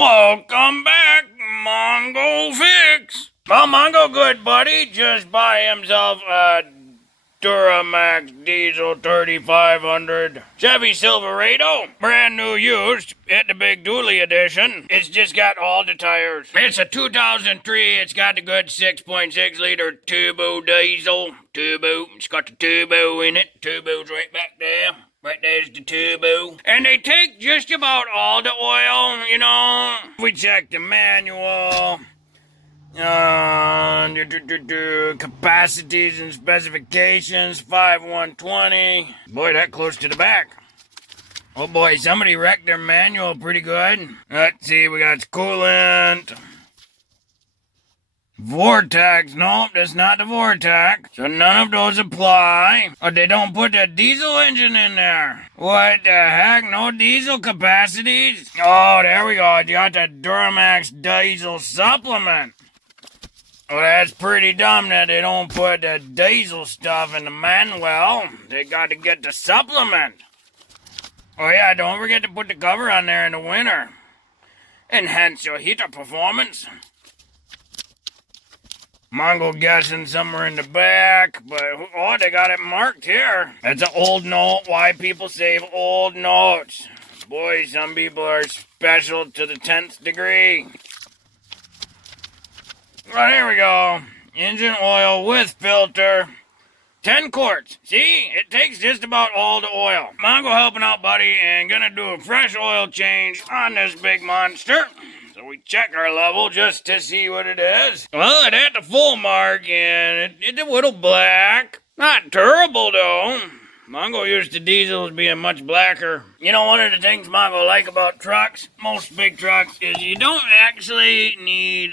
Welcome back, Mongo Fix. Well, Mongo good buddy just buy himself a Duramax Diesel 3500 Chevy Silverado, brand new used, at the big dually edition. It's just got all the tires. It's a 2003, it's got the good 6.6 liter turbo diesel. Turbo, it's got the turbo in it. Turbo's right back there. Right there's the turbo. And they take just about all the oil, you know. We check the manual. Capacities and specifications, 5120. Boy, that close to the back. Oh boy, somebody wrecked their manual pretty good. Let's see, we got coolant. Vortex, nope, that's not the Vortex. So none of those apply. Oh, they don't put the diesel engine in there. What the heck, no diesel capacities? Oh, there we go, you got the Duramax Diesel supplement. Well, that's pretty dumb that they don't put the diesel stuff in the manual. They got to get the supplement. Oh yeah, don't forget to put the cover on there in the winter. Enhance your heater performance. Mongo guessing somewhere in the back, but oh, they got it marked here. That's an old note. Why people save old notes. Boy, some people are special to the 10th degree. Right, here we go. Engine oil with filter. 10 quarts. See, it takes just about all the oil. Mongo helping out, buddy, and gonna do a fresh oil change on this big monster. So we check our level just to see what it is. Well, it had the full mark, and it's a little black. Not terrible, though. Mongo used to diesels being much blacker. You know, one of the things Mongo like about trucks, most big trucks, is you don't actually need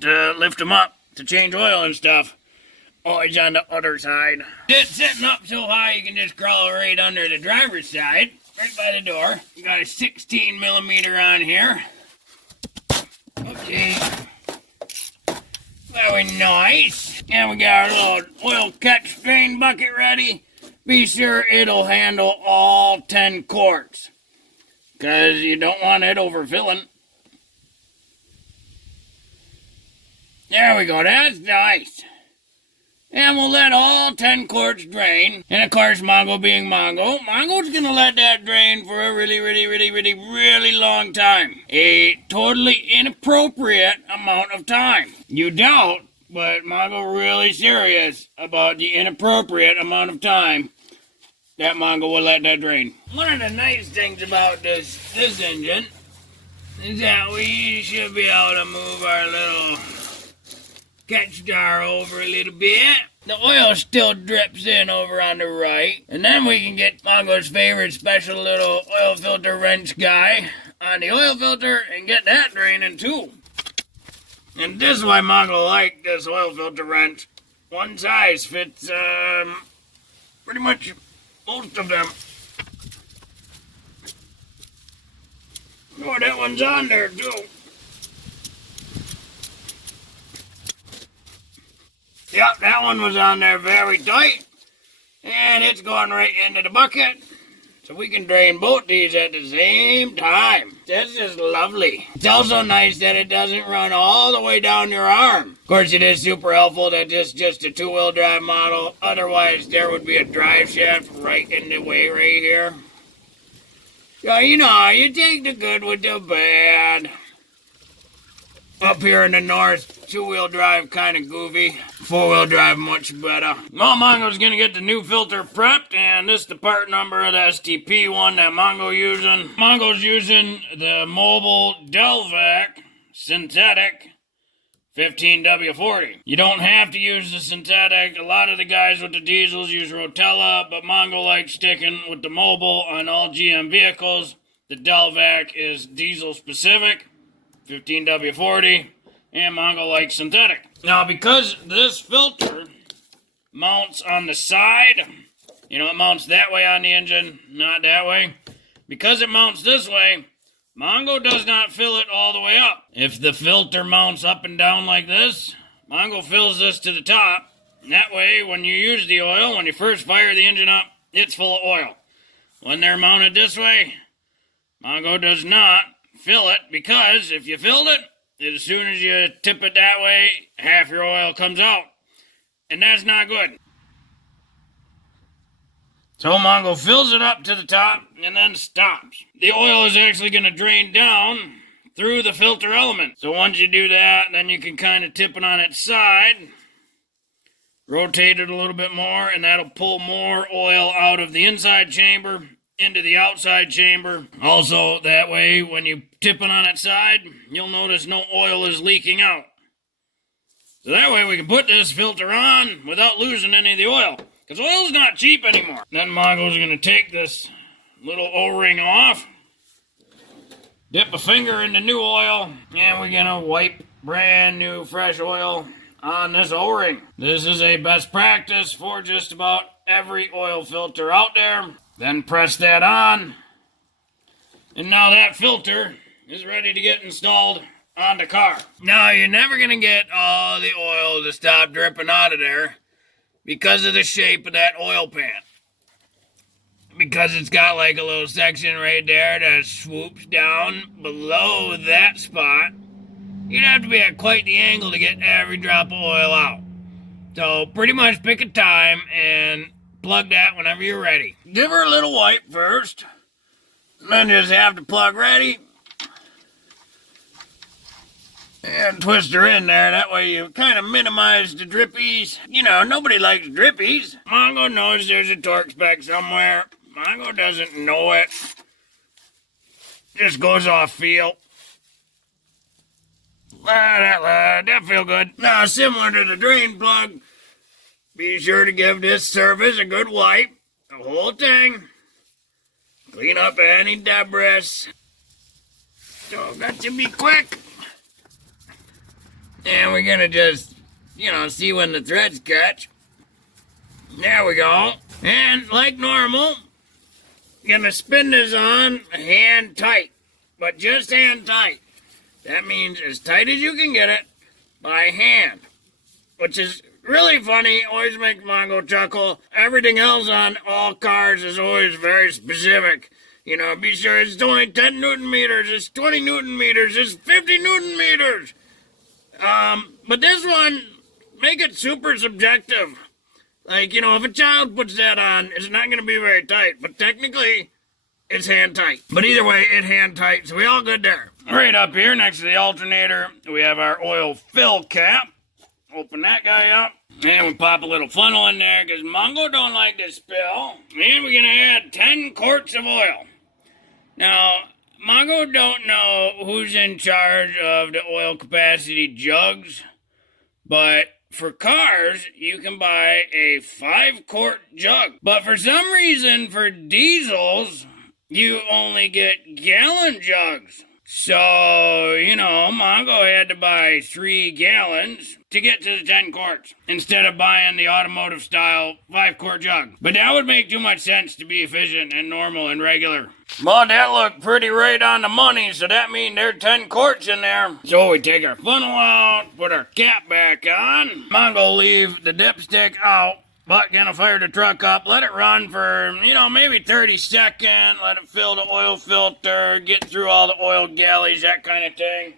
to lift them up to change oil and stuff. Always on the other side. It's sitting up so high you can just crawl right under the driver's side, right by the door. You got a 16 millimeter on here. Okay. Very nice. And we got our little oil catch drain bucket ready. Be sure it'll handle all 10 quarts, because you don't want it overfilling. There we go, that's nice. And we'll let all 10 quarts drain. And of course, Mongo being Mongo, Mongo's gonna let that drain for a really long time. A totally inappropriate amount of time. You doubt, but Mongo really serious about the inappropriate amount of time that Mongo will let that drain. One of the nice things about this engine is that we should be able to move our little catch jar over a little bit. The oil still drips in over on the right. And then we can get Mongo's favorite special little oil filter wrench guy on the oil filter and get that draining too. And this is why Mongo liked this oil filter wrench. One size fits pretty much most of them. Oh, that one's on there too. Yep, that one was on there very tight. And it's going right into the bucket. So we can drain both these at the same time. This is lovely. It's also nice that it doesn't run all the way down your arm. Of course, it is super helpful that this is just a two-wheel drive model. Otherwise, there would be a drive shaft right in the way right here. So, you know, you take the good with the bad. Up here in the north, two-wheel drive kind of goofy. Four-wheel drive much better. Well, Mongo's gonna get the new filter prepped, and this is the part number of the STP one that Mongo's using. Mongo's using the mobile Delvac synthetic 15W40. You don't have to use the synthetic. A lot of the guys with the diesels use Rotella, but Mongo likes sticking with the mobile on all GM vehicles. The Delvac is diesel specific. 15W40, and Mongo likes synthetic. Now, because this filter mounts on the side, you know, it mounts that way on the engine, not that way. Because it mounts this way, Mongo does not fill it all the way up. If the filter mounts up and down like this, Mongo fills this to the top. That way, when you use the oil, when you first fire the engine up, it's full of oil. When they're mounted this way, Mongo does not fill it, because if you filled it, as soon as you tip it that way, half your oil comes out. And that's not good. So Mongo fills it up to the top and then stops. The oil is actually going to drain down through the filter element. So once you do that, then you can kind of tip it on its side, rotate it a little bit more, and that'll pull more oil out of the inside chamber into the outside chamber. Also, that way, when you tip it on its side, you'll notice no oil is leaking out. So that way we can put this filter on without losing any of the oil. Because oil's not cheap anymore. Then Mongo's going to take this little O-ring off, dip a finger into new oil, and we're going to wipe brand new fresh oil on this O-ring. This is a best practice for just about every oil filter out there. Then press that on, and now that filter is ready to get installed on the car. Now, you're never going to get all the oil to stop dripping out of there because of the shape of that oil pan. Because it's got like a little section right there that swoops down below that spot. You'd have to be at quite the angle to get every drop of oil out. So pretty much pick a time and plug that whenever you're ready. Give her a little wipe first. Then just have the plug ready. And twist her in there. That way you kind of minimize the drippies. You know, nobody likes drippies. Mongo knows there's a torque spec somewhere. Mongo doesn't know it. Just goes off feel. That feel good. Now, similar to the drain plug, be sure to give this surface a good wipe. The whole thing. Clean up any debris. So, got to be quick. And we're gonna just, see when the threads catch. There we go. And like normal, gonna spin this on hand tight. But just hand tight. That means as tight as you can get it by hand. Which is really funny, always makes Mongo chuckle. Everything else on all cars is always very specific. Be sure it's only 10 Newton meters, it's 20 Newton meters, it's 50 Newton meters. But this one, make it super subjective. Like, if a child puts that on, it's not going to be very tight. But technically, it's hand tight. But either way, it's hand tight, so we all good there. Right up here, next to the alternator, we have our oil fill cap. Open that guy up. And we pop a little funnel in there, because Mongo don't like to spill. And we're going to add 10 quarts of oil. Now, Mongo don't know who's in charge of the oil capacity jugs, but for cars, you can buy a 5-quart jug. But for some reason, for diesels, you only get gallon jugs. So, Mongo had to buy 3 gallons to get to the 10 quarts instead of buying the automotive style 5-quart jug. But that would make too much sense to be efficient and normal and regular. Well, that looked pretty right on the money, so that means there's 10 quarts in there. So we take our funnel out, put our cap back on. Mongo leave the dipstick out, but gonna fire the truck up, let it run for, maybe 30 seconds, let it fill the oil filter, get through all the oil galleys, that kind of thing.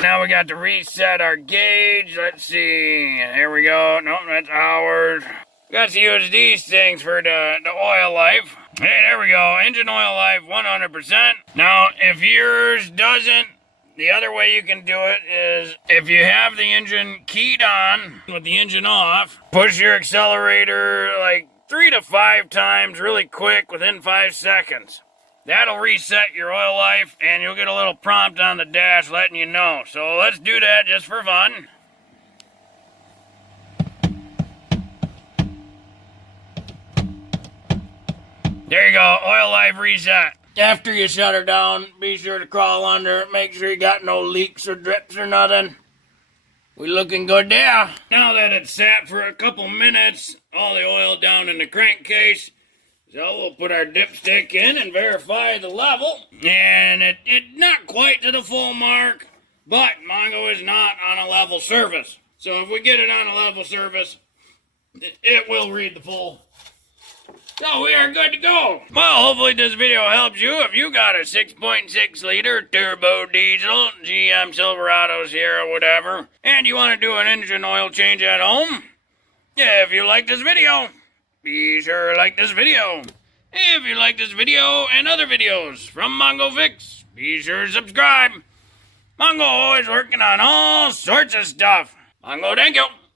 Now we got to reset our gauge. Let's see. Here we go. Nope, that's hours. Got to use these things for the oil life. Hey, there we go. Engine oil life, 100%. Now, if yours doesn't, the other way you can do it is if you have the engine keyed on with the engine off, push your accelerator like 3 to 5 times really quick within 5 seconds. That'll reset your oil life, and you'll get a little prompt on the dash letting you know. So let's do that just for fun. There you go, oil life reset. After you shut her down, be sure to crawl under, make sure you got no leaks or drips or nothing. We looking good there. Now that it's sat for a couple minutes, all the oil down in the crankcase, so we'll put our dipstick in and verify the level. And it not quite to the full mark, but Mongo is not on a level surface. So if we get it on a level surface, it will read the full So we are good to go. Well, hopefully this video helps you. If you got a 6.6 liter turbo diesel, GM Silverados here or whatever, and you want to do an engine oil change at home, if you like this video, be sure to like this video. If you like this video and other videos from Mongo Fix, be sure to subscribe. Mongo always working on all sorts of stuff. Mongo, thank you.